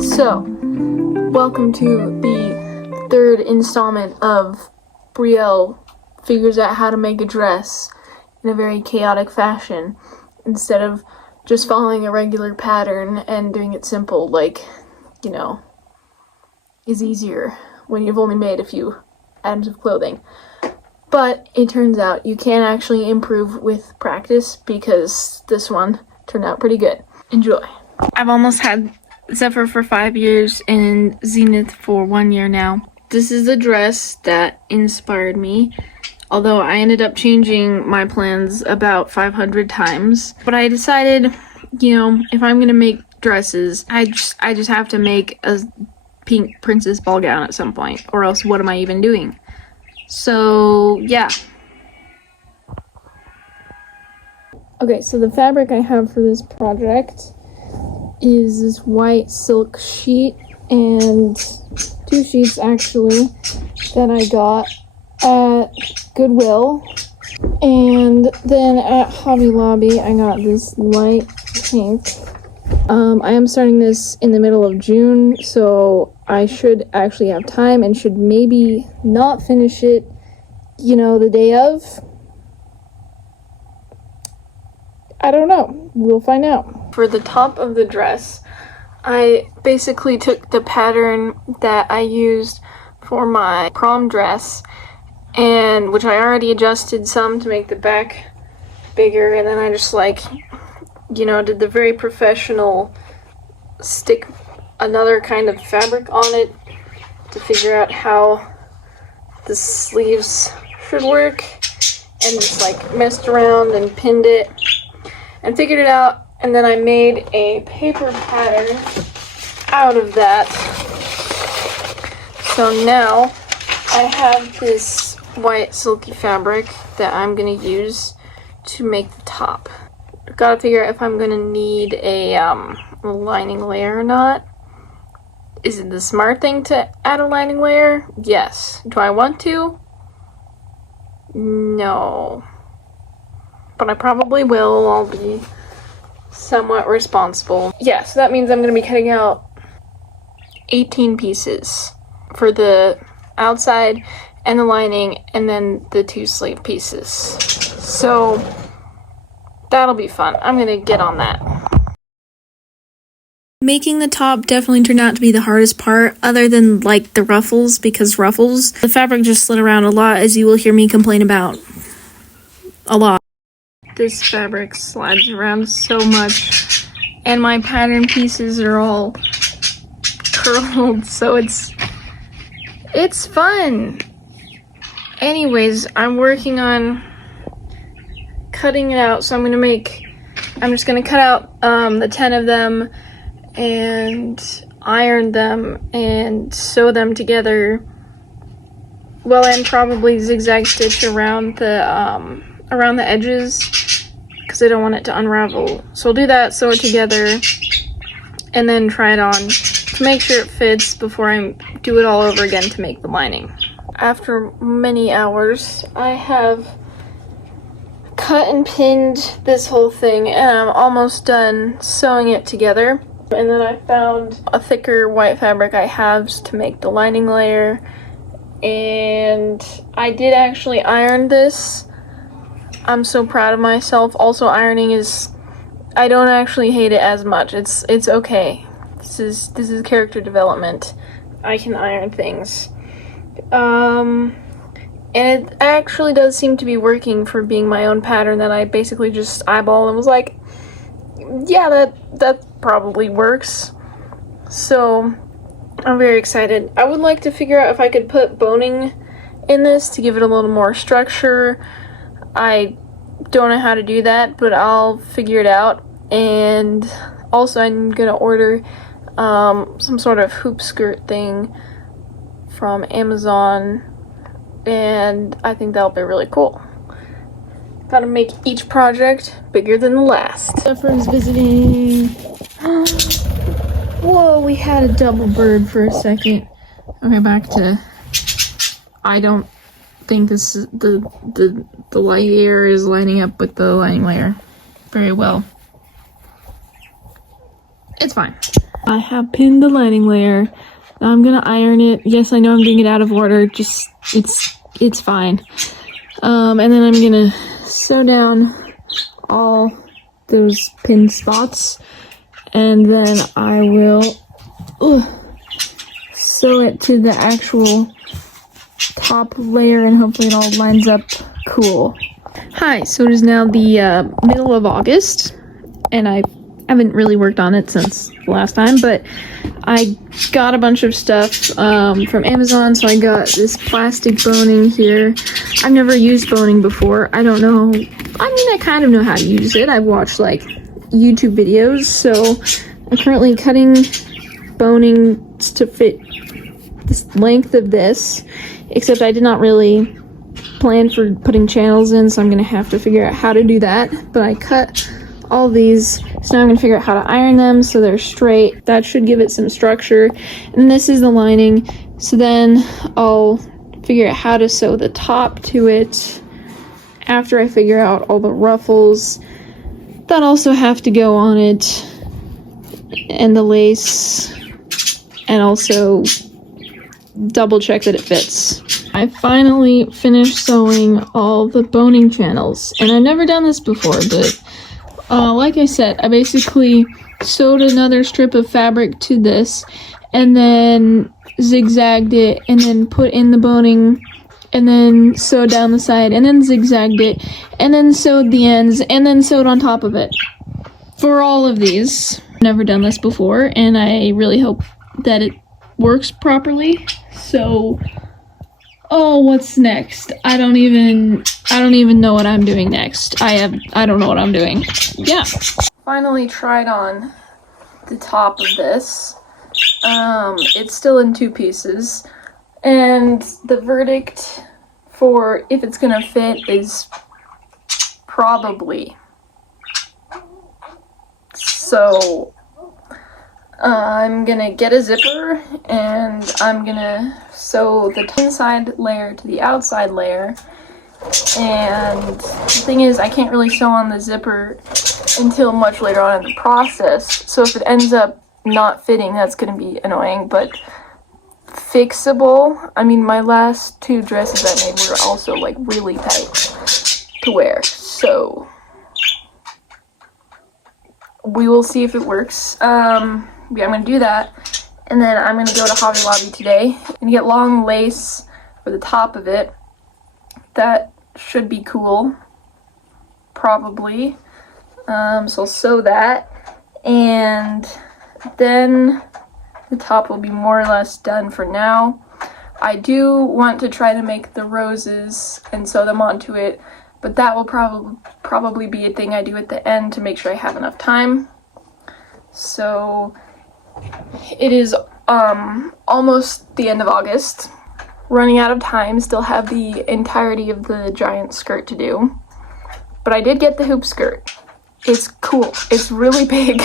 So, welcome to the third installment of Brielle figures out how to make a dress in a very chaotic fashion instead of just following a regular pattern and doing it simple, like, you know, is easier when you've only made a few items of clothing. But it turns out you can actually improve with practice because this one turned out pretty good. Enjoy. I've almost had Zephyr for 5 years and Zenith for 1 year now. This is the dress that inspired me, although I ended up changing my plans about 500 times. But I decided, you know, if I'm gonna make dresses, I just have to make a pink princess ball gown at some point, or else what am I even doing? So, yeah. Okay, so the fabric I have for this project is this white silk sheet, and 2 sheets actually that I got at Goodwill, and then at Hobby Lobby I got this light pink. I am starting this in the middle of June, so I should actually have time and should maybe not finish it, you know, the day of. I don't know. We'll find out. For the top of the dress, I basically took the pattern that I used for my prom dress, and which I already adjusted some to make the back bigger, and then I just, like, you know, did the very professional stick another kind of fabric on it to figure out how the sleeves should work, and just like messed around and pinned it and figured it out, and then I made a paper pattern out of that. So now I have this white silky fabric that I'm gonna use to make the top. I've got to figure out if I'm gonna need a lining layer or not. Is it the smart thing to add a lining layer? Yes. Do I want to? No. But I probably will. I'll be somewhat responsible. Yeah, so that means I'm going to be cutting out 18 pieces for the outside and the lining, and then the 2 sleeve pieces. So that'll be fun. I'm going to get on that. Making the top definitely turned out to be the hardest part, other than, like, the ruffles, because the fabric just slid around a lot, as you will hear me complain about a lot. This fabric slides around so much, and my pattern pieces are all curled, so it's fun. Anyways, I'm working on cutting it out, so I'm just gonna cut out the 10 of them and iron them and sew them together, well, and probably zigzag stitch around the edges because I don't want it to unravel. So I'll do that, sew it together, and then try it on to make sure it fits before I do it all over again to make the lining. After many hours, I have cut and pinned this whole thing, and I'm almost done sewing it together. And then I found a thicker white fabric I have to make the lining layer, and I did actually iron this. I'm so proud of myself. Also, ironing I don't actually hate it as much. It's okay. This is character development. I can iron things. And it actually does seem to be working for being my own pattern that I basically just eyeballed and was like, yeah, that probably works. So I'm very excited. I would like to figure out if I could put boning in this to give it a little more structure. I don't know how to do that, but I'll figure it out. And also I'm gonna order some sort of hoop skirt thing from Amazon, and I think that'll be really cool. Gotta make each project bigger than the last. Zephyr's visiting. Whoa, we had a double bird for a second. Okay, back to, I don't think this is the layer is lining up with the lining layer very well. It's fine. I have pinned the lining layer. Now I'm gonna iron it. Yes, I know I'm doing it out of order. Just it's fine. And then I'm gonna sew down all those pinned spots, and then I will sew it to the actual top layer, and hopefully it all lines up cool. Hi, so it is now the middle of August, and I haven't really worked on it since the last time, but I got a bunch of stuff from Amazon. So I got this plastic boning here. I've never used boning before. I don't know. I mean, I kind of know how to use it. I've watched like YouTube videos, so I'm currently cutting boning to fit the length of this, except I did not really plan for putting channels in, so I'm gonna have to figure out how to do that. But I cut all these, so now I'm gonna figure out how to iron them so they're straight. That should give it some structure. And this is the lining, so then I'll figure out how to sew the top to it after I figure out all the ruffles that also have to go on it, and the lace, and also double check that it fits. I finally finished sewing all the boning channels, and I've never done this before, but like I said, I basically sewed another strip of fabric to this, and then zigzagged it, and then put in the boning, and then sewed down the side, and then zigzagged it, and then sewed the ends, and then sewed on top of it. For all of these, never done this before, and I really hope that it works properly. So, oh, what's next? I don't even know what I'm doing next. I don't know what I'm doing. Yeah. Finally tried on the top of this. It's still in 2 pieces, and the verdict for if it's gonna fit is probably. So I'm gonna get a zipper, and I'm gonna sew the inside layer to the outside layer. And the thing is, I can't really sew on the zipper until much later on in the process, so if it ends up not fitting, that's gonna be annoying, but fixable. I mean, my last 2 dresses I made were also like really tight to wear, so we will see if it works. Yeah, I'm gonna do that, and then I'm gonna go to Hobby Lobby today and get long lace for the top of it. That should be cool, probably. So I'll sew that, and then the top will be more or less done for now. I do want to try to make the roses and sew them onto it, but that will probably be a thing I do at the end to make sure I have enough time. So it is almost the end of August. Running out of time, still have the entirety of the giant skirt to do. But I did get the hoop skirt. It's cool. It's really big.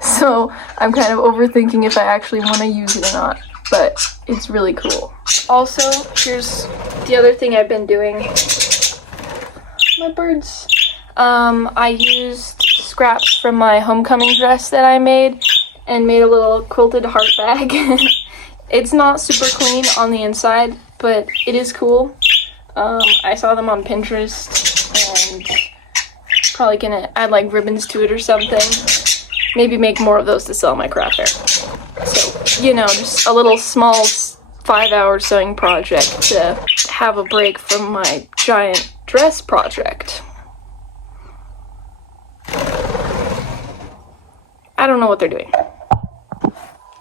So I'm kind of overthinking if I actually want to use it or not. But it's really cool. Also, here's the other thing I've been doing. My birds. I used scraps from my homecoming dress that I made and made a little quilted heart bag. It's not super clean on the inside, but it is cool. I saw them on Pinterest, and probably gonna add like ribbons to it or something. Maybe make more of those to sell at my craft fair. So, you know, just a little small 5-hour sewing project to have a break from my giant dress project. I don't know what they're doing.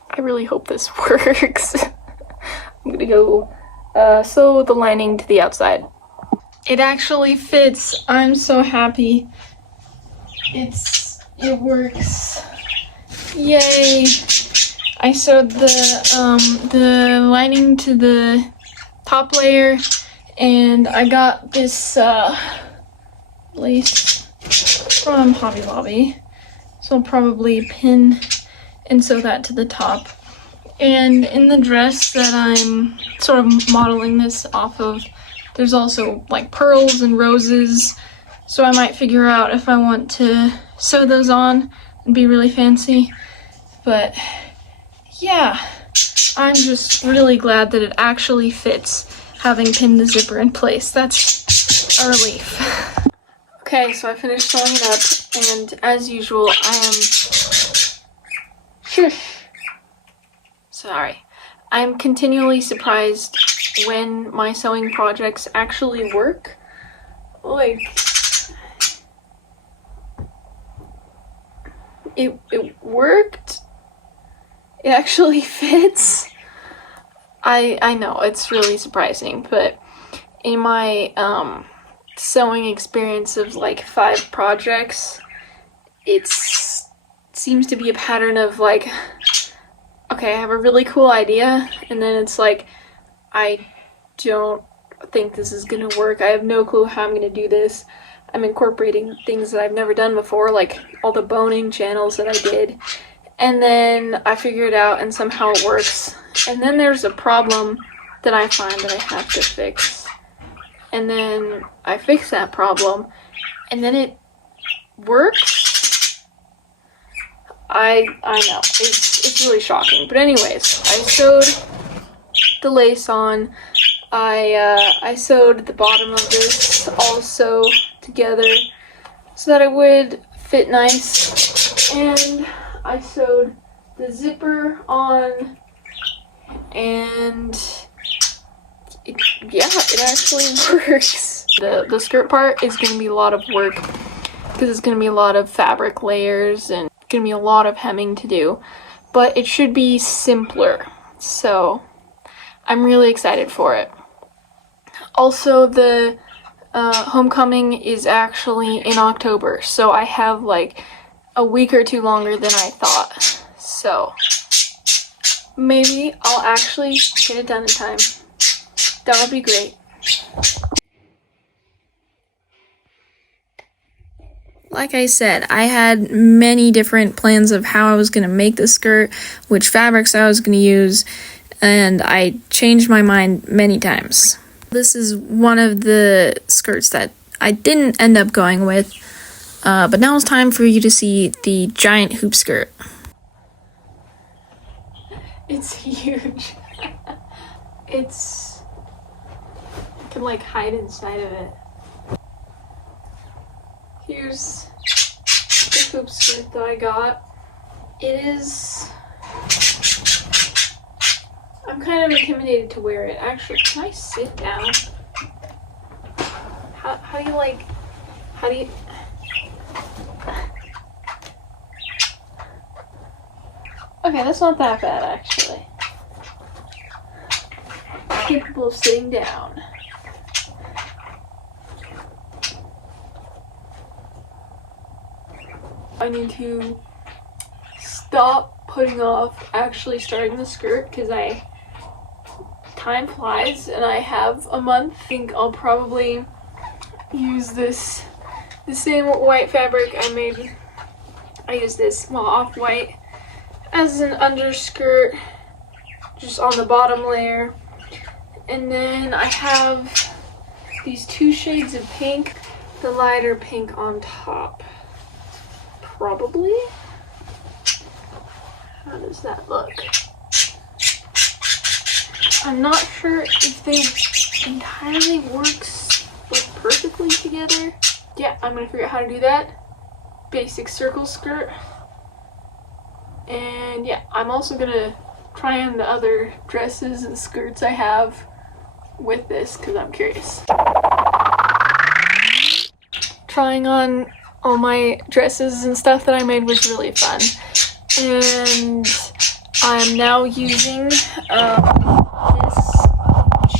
I really hope this works. I'm gonna go sew the lining to the outside. It actually fits. I'm so happy. It works. Yay! I sewed the lining to the top layer, and I got this lace from Hobby Lobby. So I'll probably pin and sew that to the top. And in the dress that I'm sort of modeling this off of, there's also like pearls and roses, so I might figure out if I want to sew those on and be really fancy. But yeah, I'm just really glad that it actually fits, having pinned the zipper in place. That's a relief. Okay, so I finished sewing it up, and as usual, I'm continually surprised when my sewing projects actually work. Like, it worked. It actually fits. I know, it's really surprising, but in my sewing experience of like 5 projects, it seems to be a pattern of like, okay, I have a really cool idea, and then it's like, I don't think this is gonna work. I have no clue how I'm gonna do this. I'm incorporating things that I've never done before, like all the boning channels that I did, and then I figure it out and somehow it works. And then there's a problem that I find that I have to fix. And then I fix that problem, and then it works. I know, it's really shocking. But anyways, I sewed the lace on. I sewed the bottom of this also together so that it would fit nice. And I sewed the zipper on, and it actually works. The skirt part is going to be a lot of work because it's going to be a lot of fabric layers and going to be a lot of hemming to do, but it should be simpler, so I'm really excited for it. Also, the homecoming is actually in October, so I have like a week or 2 longer than I thought, so maybe I'll actually get it done in time. That would be great. Like I said, I had many different plans of how I was going to make the skirt, which fabrics I was going to use, and I changed my mind many times. This is one of the skirts that I didn't end up going with, but now it's time for you to see the giant hoop skirt. It's huge. I can like hide inside of it. Here's the hoop skirt that I got. I'm kind of intimidated to wear it. Actually, can I sit down? How do you Okay, that's not that bad actually. Capable of sitting down. I need to stop putting off actually starting the skirt because time flies and I have a month. I think I'll probably use the same white fabric I made. I use this off-white as an underskirt just on the bottom layer, and then I have these 2 shades of pink, the lighter pink on top. Probably. How does that look? I'm not sure if they entirely work perfectly together. Yeah, I'm gonna figure out how to do that. Basic circle skirt. And yeah, I'm also gonna try on the other dresses and skirts I have with this because I'm curious. Trying on all my dresses and stuff that I made was really fun, and I'm now using this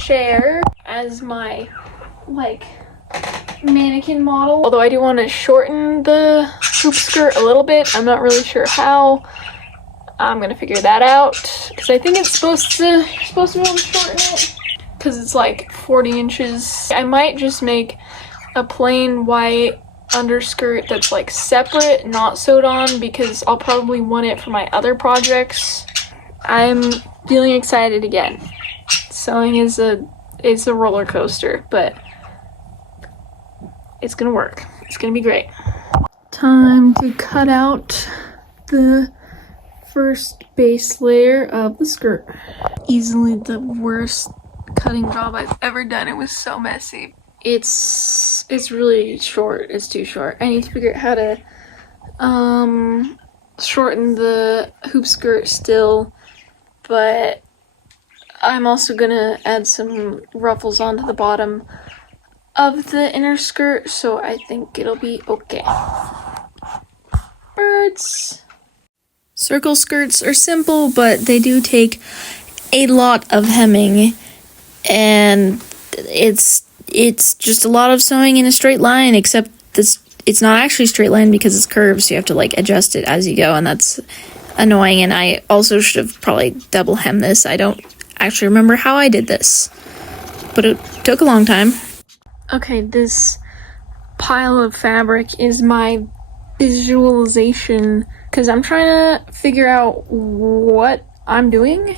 chair as my mannequin model. Although I do want to shorten the hoop skirt a little bit, I'm not really sure how. I'm gonna figure that out because I think it's supposed to be able to shorten it because it's like 40 inches. I might just make a plain white underskirt that's like separate, not sewed on, because I'll probably want it for my other projects. I'm feeling excited again. Sewing is a roller coaster, but it's gonna work. It's gonna be great. Time to cut out the first base layer of the skirt. Easily the worst cutting job I've ever done. It was so messy. It's really short. It's too short. I need to figure out how to shorten the hoop skirt still, but I'm also gonna add some ruffles onto the bottom of the inner skirt, so I think it'll be okay. Birds. Circle skirts are simple, but they do take a lot of hemming, and it's just a lot of sewing in a straight line, except it's not actually a straight line because it's curved, so you have to like adjust it as you go, and that's annoying. And I also should have probably double hemmed this. I don't actually remember how I did this, but it took a long time. Okay, this pile of fabric is my visualization because I'm trying to figure out what I'm doing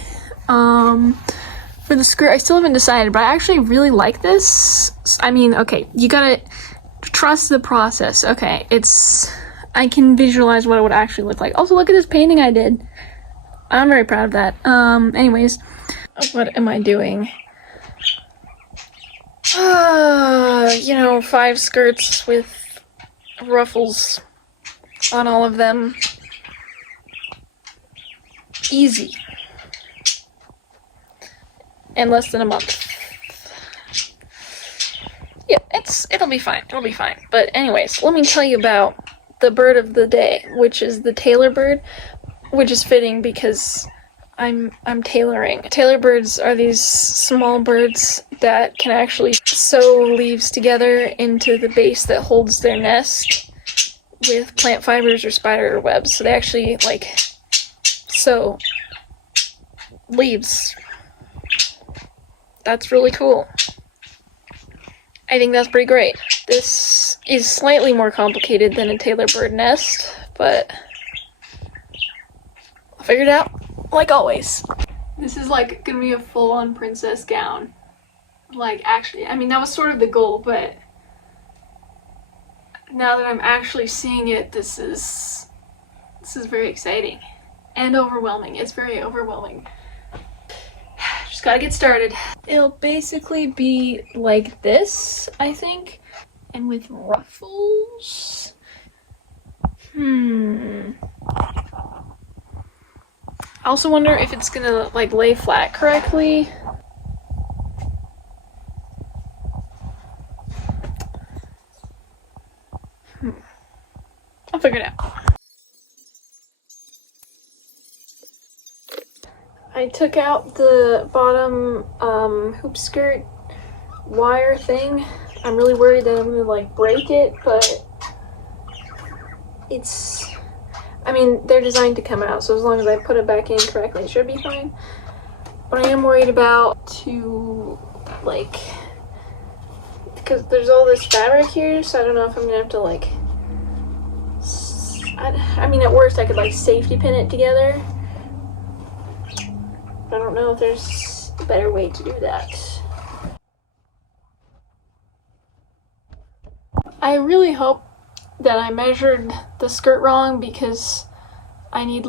for the skirt. I still haven't decided, but I actually really like this. I mean, okay, you gotta trust the process. Okay, I can visualize what it would actually look like. Also, look at this painting I did. I'm very proud of that. Anyways, what am I doing? 5 skirts with ruffles on all of them. Easy. In less than a month. Yeah, it'll be fine. It'll be fine. But anyways, let me tell you about the bird of the day, which is the tailor bird, which is fitting because I'm tailoring. Tailor birds are these small birds that can actually sew leaves together into the base that holds their nest with plant fibers or spider webs. So they actually sew leaves. That's really cool. I think that's pretty great. This is slightly more complicated than a tailor bird nest, but I'll figure it out, like always. This is gonna be a full-on princess gown. Actually, I mean, that was sort of the goal, but now that I'm actually seeing it, this is very exciting and overwhelming. It's very overwhelming. Just gotta get started. It'll basically be like this, I think, and with ruffles. I also wonder if it's gonna lay flat correctly. I'll figure it out. I took out the bottom hoop skirt wire thing. I'm really worried that I'm gonna break it, but I mean, they're designed to come out, so as long as I put it back in correctly, it should be fine. But I am worried about because there's all this fabric here, so I don't know if I'm gonna have to I mean, at worst I could safety pin it together. I don't know if there's a better way to do that. I really hope that I measured the skirt wrong because I need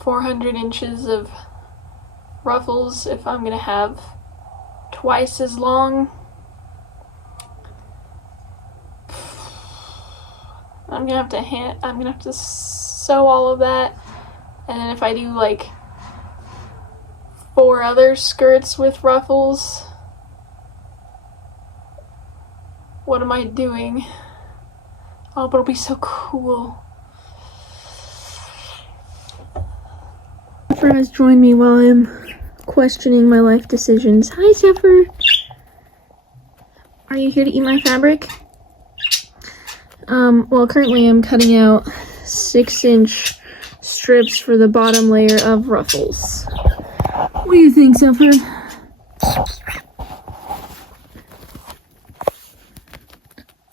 400 inches of ruffles if I'm gonna have twice as long. I'm gonna have to sew all of that, and then if I do 4 other skirts with ruffles, what am I doing? Oh, but it'll be so cool. Zephyr has joined me while I'm questioning my life decisions. Hi, Zephyr. Are you here to eat my fabric? Well, currently I'm cutting out 6-inch strips for the bottom layer of ruffles. What do you think, Zephyr?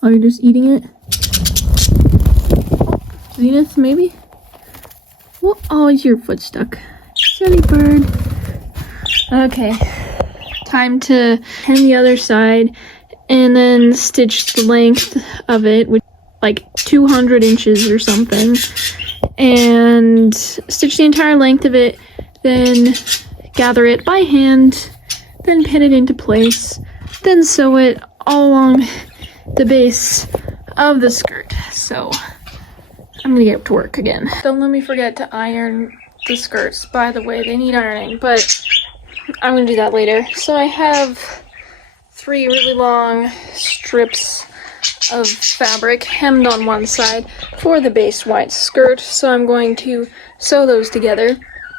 Oh, you're just eating it? Zenith, maybe? Well, oh, is your foot stuck? Silly bird. Okay. Time to hem the other side and then stitch the length of it with 200 inches or something. and stitch the entire length of it, then gather it by hand, then pin it into place, then sew it all along the base of the skirt. So I'm gonna get to work again. Don't let me forget to iron the skirts. By the way, they need ironing, but I'm gonna do that later. So I have 3 really long strips of fabric hemmed on one side for the base white skirt. So I'm going to sew those together,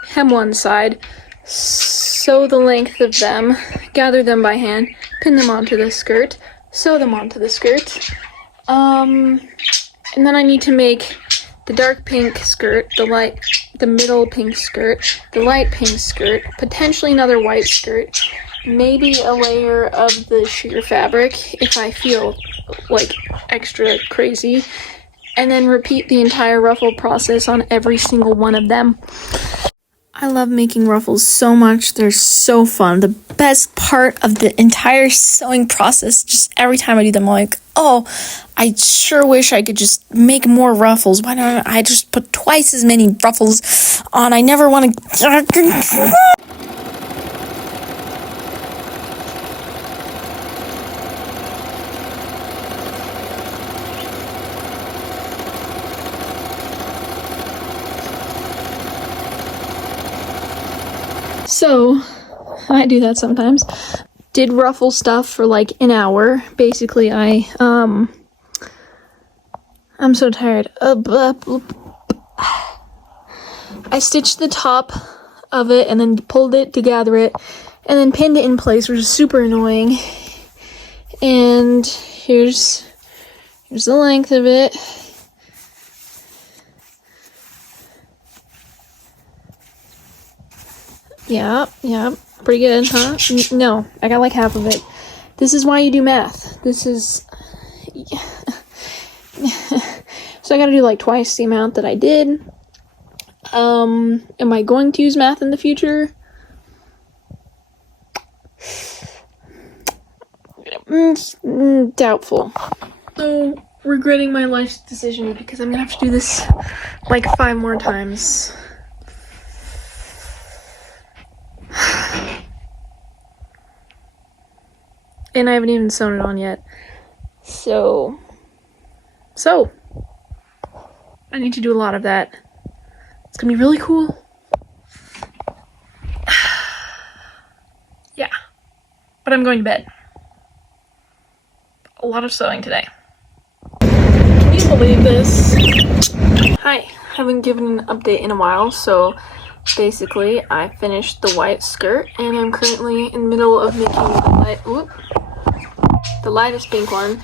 hem one side, sew the length of them, gather them by hand, pin them onto the skirt, sew them onto the skirt. And then I need to make the dark pink skirt, the middle pink skirt, the light pink skirt, potentially another white skirt, maybe a layer of the sheer fabric if I feel like extra crazy, and then repeat the entire ruffle process on every single one of them. I love making ruffles so much. They're so fun. The best part of the entire sewing process, just every time I do them, I'm like, oh, I sure wish I could just make more ruffles. Why don't I just put twice as many ruffles on? I never want to... So, I do that sometimes. Did ruffle stuff for like an hour. Basically, I'm so tired. I stitched the top of it and then pulled it to gather it and then pinned it in place, which is super annoying. And here's the length of it. Yeah, pretty good, huh? No, I got like half of it. This is why you do math. This is... So I gotta do like twice the amount that I did. Am I going to use math in the future? Doubtful. So, regretting my life's decision because I'm gonna have to do this like 5 more times. And I haven't even sewn it on yet. So I need to do a lot of that. It's gonna be really cool. Yeah. But I'm going to bed. A lot of sewing today. Can you believe this? Hi. Haven't given an update in a while, so basically I finished the white skirt and I'm currently in the middle of making the lightest pink one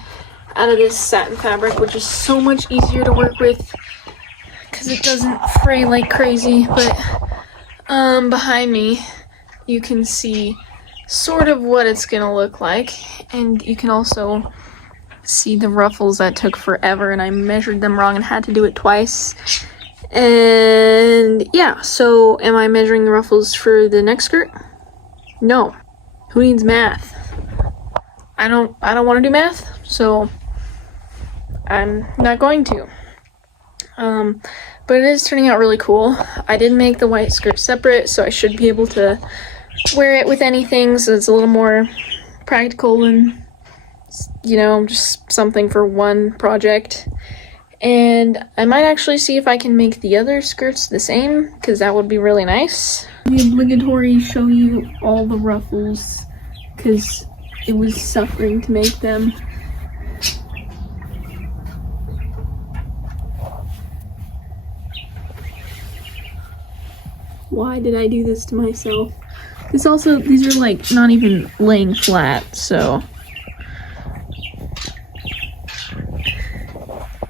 out of this satin fabric, which is so much easier to work with because it doesn't fray like crazy. But behind me you can see sort of what it's gonna look like, and you can also see the ruffles that took forever and I measured them wrong and had to do it twice. And yeah, so am I measuring the ruffles for the next skirt? No. Who needs math? I don't want to do math, so I'm not going to. But it is turning out really cool. I did make the white skirt separate, so I should be able to wear it with anything, so it's a little more practical and, you know, just something for one project. And I might actually see if I can make the other skirts the same, because that would be really nice. The obligatory show you all the ruffles, because it was suffering to make them. Why did I do this to myself? These are like not even laying flat, so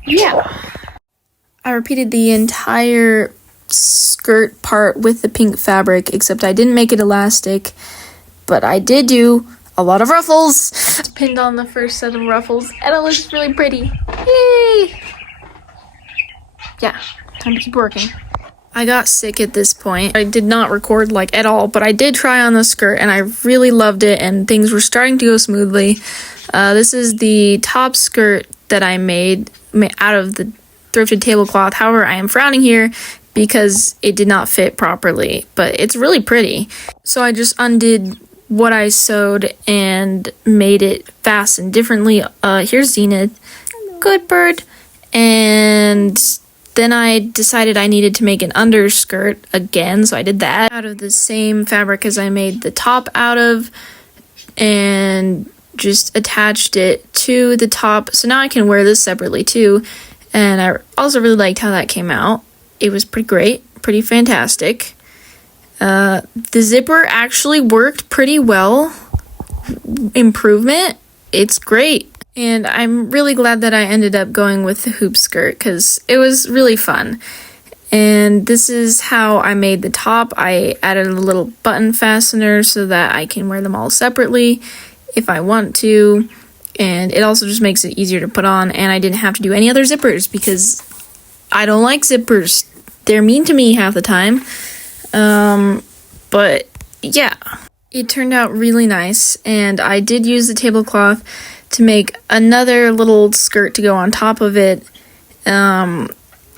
yeah. I repeated the entire skirt part with the pink fabric, except I didn't make it elastic, but I did do a lot of ruffles. It's pinned on the first set of ruffles, and it looks really pretty. Yay! Yeah, time to keep working. I got sick at this point. I did not record like at all, but I did try on the skirt and I really loved it and things were starting to go smoothly. This is the top skirt that I made out of the thrifted tablecloth. However, I am frowning here because it did not fit properly, but it's really pretty. So I just undid what I sewed and made it fasten differently. Here's Zena. Good bird. And then I decided I needed to make an underskirt again, so I did that out of the same fabric as I made the top out of, and just attached it to the top. So now I can wear this separately too. And I also really liked how that came out. It was pretty great, pretty fantastic. The zipper actually worked pretty well. Improvement. It's great. And I'm really glad that I ended up going with the hoop skirt because it was really fun. And this is how I made the top. I added a little button fastener so that I can wear them all separately if I want to. And it also just makes it easier to put on. And I didn't have to do any other zippers because I don't like zippers. They're mean to me half the time. But yeah, it turned out really nice. And I did use the tablecloth to make another little skirt to go on top of it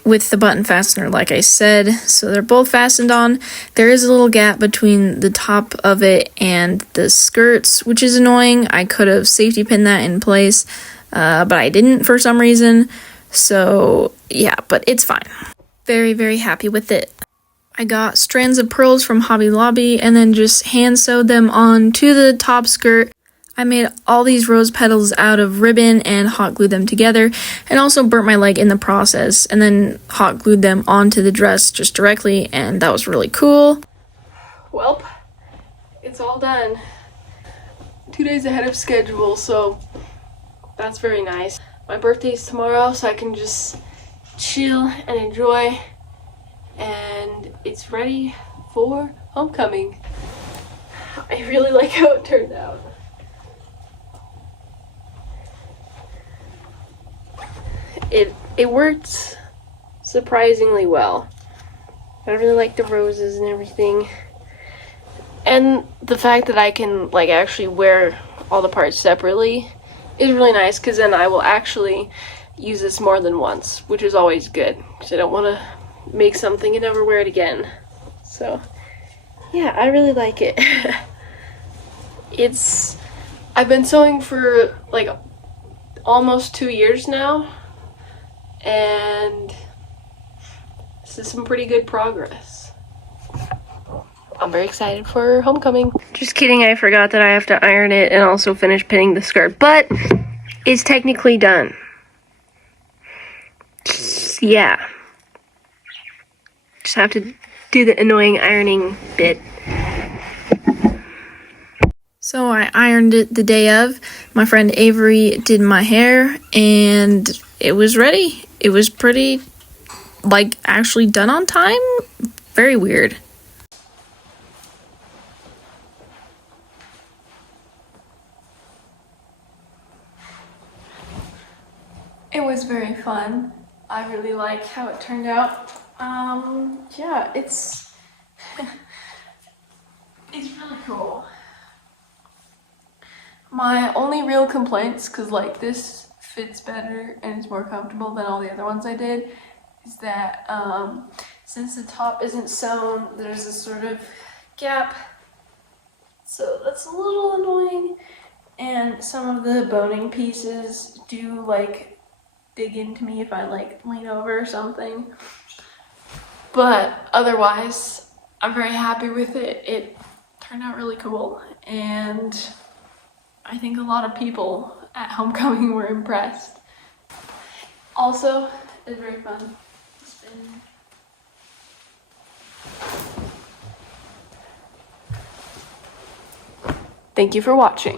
with the button fastener, like I said. So they're both fastened on. There is a little gap between the top of it and the skirts, which is annoying. I could have safety pinned that in place, but I didn't for some reason. So yeah, but it's fine. Very, very happy with it. I got strands of pearls from Hobby Lobby and then just hand sewed them on to the top skirt. I made all these rose petals out of ribbon and hot glued them together, and also burnt my leg in the process, and then hot glued them onto the dress just directly, and that was really cool. Welp, it's all done. 2 days ahead of schedule, so that's very nice. My birthday's tomorrow, so I can just chill and enjoy, and it's ready for homecoming. I really like how it turned out. It worked surprisingly well. I really like the roses and everything. And the fact that I can like actually wear all the parts separately is really nice, because then I will actually use this more than once, which is always good, because I don't want to make something and never wear it again. So yeah, I really like it. I've been sewing for like almost 2 years now, and this is some pretty good progress. I'm very excited for homecoming. Just kidding, I forgot that I have to iron it and also finish pinning the skirt, but it's technically done. Yeah. Just have to do the annoying ironing bit. So I ironed it the day of. My friend Avery did my hair, and it was ready. It was pretty, like, actually done on time. Very weird. It was very fun. I really like how it turned out. Yeah, it's really cool. My only real complaints, because like this fits better and it's more comfortable than all the other ones I did, is that since the top isn't sewn, there's this sort of gap, so that's a little annoying, and some of the boning pieces do like dig into me if I like lean over or something, but otherwise I'm very happy with it. It turned out really cool, and I think a lot of people at homecoming were impressed. Also, it was very fun. Thank you for watching.